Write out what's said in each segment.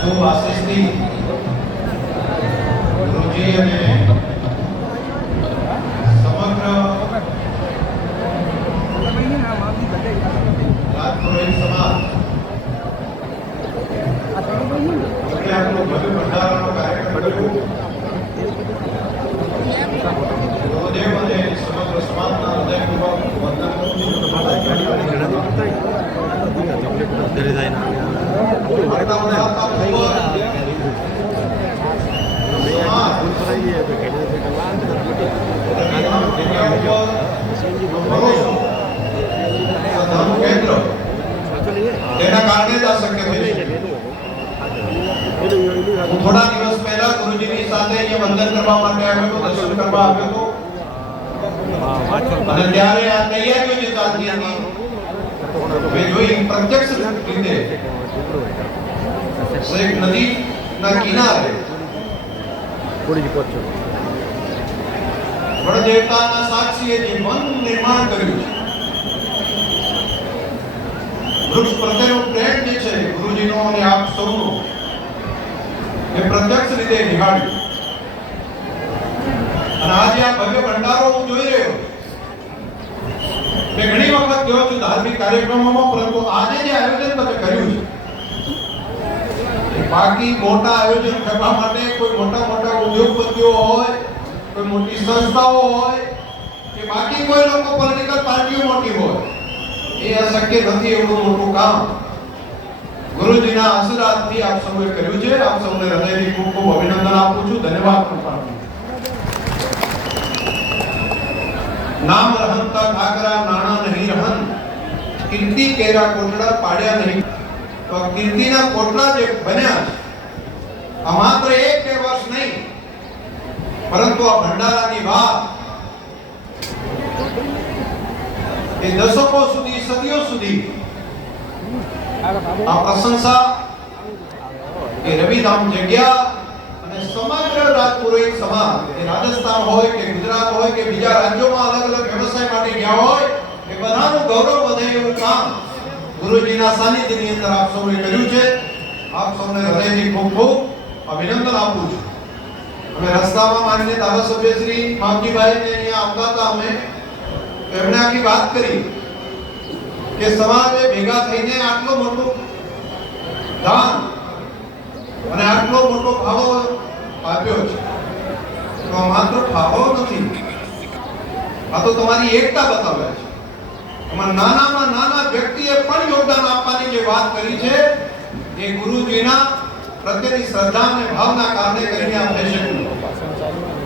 ખૂબ આશીષથી ગુરુજી અને સમગ્ર રાજપુરોહિત સમાજ આપણો ભવ્ય ભંડારાનો કાર્યક્રમ કર્યો. ગુરુદેવ અને સમગ્ર સમાજના હૃદયપૂર્વક વંદન કરું છું. તેના કારણે જ આ શક્ય થયું છે. હું થોડા દિવસ પહેલા ગુરુજીની સાથે અહીંયા વંદન કરવા માટે આવ્યો હતો, દર્શન કરવા આવ્યો હતો. અને ત્યારે આ તૈયારીઓ જે ચાલતી હતી મેં જોઈ પ્રત્યક્ષ રીતે એક નદીના કિનારે વડદેવતાના સાક્ષીએ જે વન નિર્માણ કર્યું છે, વૃક્ષ પ્રત્યેનો પ્રેમ જે છે ગુરુજીનો અને આપ સૌનો એ પ્રત્યક્ષ રીતે નિહાળ્યું. અને આજે આ ભવ્ય ભંડારો હું જોઈ રહ્યો. મેં ઘણી વખત ગયો છું ધાર્મિક કાર્યક્રમોમાં, પરંતુ આજે જે આયોજન તમે કર્યું છે, બાકી મોટા આયોજન કરવા માટે કોઈ મોટા ઉદ્યોગપતિઓ હોય, કોઈ મોટી સંસ્થાઓ હોય કે બાકી કોઈ લોકો પોલિટિકલ પાર્ટીઓ મોટી હોય, એ અશક્ય નથી. એવું મોટું કામ ગુરુજીના આશીર્વાદથી આપ સૌએ કર્યું છે. આપ સૌને હૃદયથી ખૂબ ખૂબ અભિનંદન આપું છું, ધન્યવાદ પણ પાઠવું છું. નામ રહંતા ઠાકરા નાણા નહીં રહન, કીર્તિ કેરા કોટડા પાડ્યા નહીં. તો કીર્તિના કોટડા જે બન્યા છે, આ માત્ર એક બે વર્ષ નહીં, પરંતુ આ ભંડારાની વાત એ દશકો સુધી, સદીઓ સુધી આ પ્રશંસા એ રવિધામ જગ્યા અને સમગ્ર રાજપુરોહિત સમાજ, એ રાજસ્થાન હોય કે ગુજરાત હોય કે બીજા રાજ્યોમાં અલગ અલગ વ્યવસાય માટે ગયા હોય, એ બધાનું ગૌરવ વધે એવું કામ ગુરુજીના સાનિધ્યની અંદર આપ સૌએ કર્યું છે. આપ સૌને હૃદયથી ખૂબ ખૂબ અભિનંદન આપું છું. અમે રસ્તામાં માનીને ધારાસભ્ય શ્રી માવજીભાઈને અહીંયા આવતા હતા, એમણે આખી વાત કરી કે સમાજે ભેગા થઈને આટલો મોટો દાન અને આટલો મોટો ફાળો આપ્યો છે. તો માત્ર ફાળો નથી, આ તો તમારી એકતા બતાવે છે. એમાં નાનામાં નાના વ્યક્તિએ પણ યોગદાન આપવાની જે વાત કરી છે, એ ગુરુજીના પ્રત્યેની શ્રદ્ધા અને ભાવના કારણે કરીને આપણે શક્યું.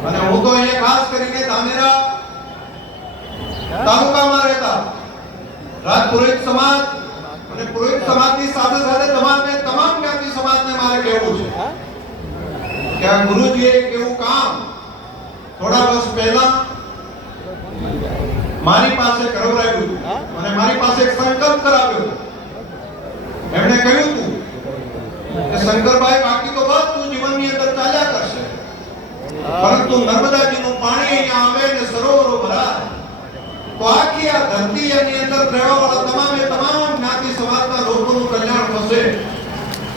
અને હું તો એ ખાસ કરીને ધાનેરા તાલુકામાં રહેતા રાજપુરોહિત સમાજ અને પુરોહિત સમાજની સાથે સાથે તમામ જ્ઞાતિ સમાજને મારે કહેવું છે કે આ ગુરુજીએ એક એવું કામ થોડા વર્ષ પહેલા મારી પાસે કરાવરાયું અને મારી પાસે એક સંકલ્પ કરાવ્યો. એમણે કહ્યું હતું કે શંકરભાઈ, બાકી તો બધું જીવનની અંદર ચાલ્યા કરશે, પરંતુ નર્મદાજીનું પાણી અહીંયા આવે અને સરોવરો ભરાય તો આખી આ ધરતી એની અંદર રહેવાવાળા તમામ જ્ઞાતિ સમાજના લોકોનું કલ્યાણ થશે.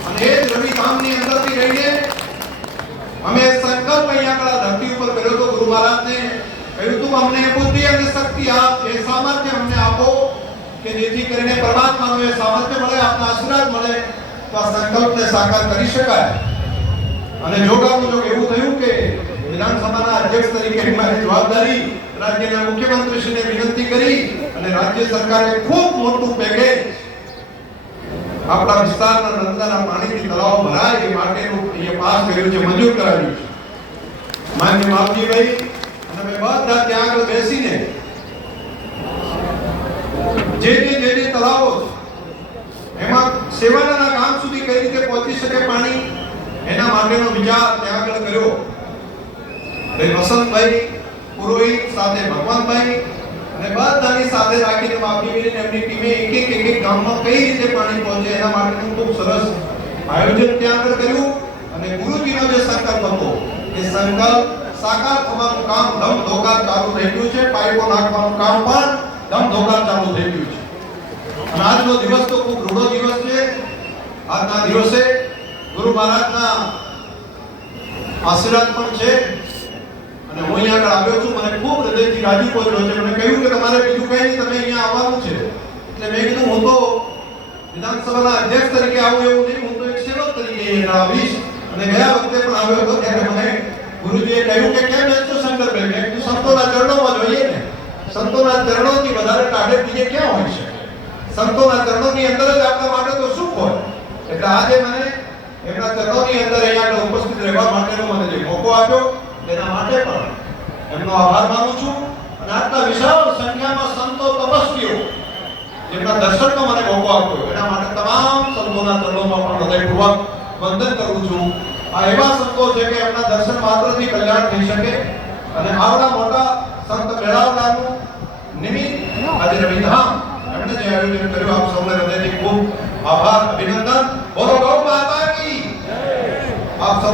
અને એ જ રવિધામની અંદરથી રહીને અમે સંકલ્પ અહીંયા આગળ ધરતી ઉપર કર્યો તો ગુરુ મહારાજને કહ્યું હતું, અમને બુદ્ધિ અને શક્તિ આપ, એ સામર્થ્ય અમને આપો કે જેથી કરીને પરમાત્માનો એ સામર્થ્ય મળે, આપના આશીર્વાદ મળે તો આ સંકલ્પને સાકાર કરી શકાય. અને જોગાનું જોગ એવું થયું કે વિધાનસભાના અધ્યક્ષ તરીકે મારી જવાબદારી રાજ્યના મુખ્યમંત્રીશ્રીને વિનંતી કરી અને રાજ્ય સરકારે ખૂબ મોટું પેકેજ આપણા વિસ્તારના નર્મદાના પાણીથી તળાવ ભરાય એ માટેનું અહીંયા પાસ કર્યું છે, મંજૂર કરાવ્યું છે. માન્ય માવજીભાઈ અને અમે બધા ત્યાં આગળ બેસીને જે તળાવો એમાં સેવાના ગામ સુધી કઈ રીતે પહોંચી શકે પાણી, એના માટેનો વિચાર ત્યાં આગળ કર્યો. વસંતભાઈ પુરોહિત સાથે ભગવાનભાઈ અને બધાની સાથે રાખીને માવજીભાઈ એમની ટીમે એક ગામમાં કઈ રીતે પાણી પહોંચે એના માટેનું ખૂબ સરસ આયોજન ત્યાં આગળ કર્યું. અને ગુરુજીનો જે સંકલ્પ હતો એ સંકલ્પ સાકાર થવાનું કામ ધમધોકાર ચાલુ થઈ ગયું છે. પાઇપો નાખવાનું કામ પણ ધમધોકાર ચાલુ થઈ ગયું છે. અને આજનો દિવસ તો ખૂબ રૂડો દિવસ છે. આજના દિવસે ગુરુ મહારાજના આશીર્વાદ પણ છે અને હું અહીંયા આગળ આવ્યો છું. મને ખૂબ હૃદયથી રાજીપો થયો છે. મને કહ્યું કે તમારે બીજું કંઈ નહીં, તમે અહીંયા આવવાનું છે. એટલે મેં કીધું હું તો વિધાનસભાના અધ્યક્ષ તરીકે આવું એવું નહીં, હું તો એક સેવક તરીકે અહીંયા આવીશ. અને ગયા વખતે પણ આવ્યો હતો ત્યારે મને ગુરુજીએ કહ્યું કે કેમ બેસતો શંકરભાઈ? મેં કીધું સંતોના ચરણોમાં જોઈએ ને. સંતોના ચરણોથી વધારે ટાઢે બીજે ક્યાં હોય છે? સંતોના ચરણોની અંદર જ આપણા માટે તો સુખ હોય. એટલે આજે મને એમના ચરણોની અંદર અહીંયા ઉપસ્થિત રહેવા માટેનો મને જે મોકો આપ્યો તેના માટે પણ એમનો આભાર માનું છું. અને આટલા વિશાળ સંખ્યામાં સંતો તપસ્વીઓ જેમના દર્શનનો મને મોકો આપ્યો એના માટે તમામ સંતોના ચરણોમાં પણ હૃદયપૂર્વક વંદન કરું છું. આ એવા સંતો છે કે એમના દર્શન માત્રથી કલ્યાણ થઈ શકે અને આવડા મોટા સંત મેળાવડાનું નિમિત્ત આજે રવિધામ એમણે જે આયોજન કર્યું, આપ સૌને હૃદયથી ખૂબ આભાર, અભિનંદન. બોલો ગૌ માતા કી જય. આપ સૌ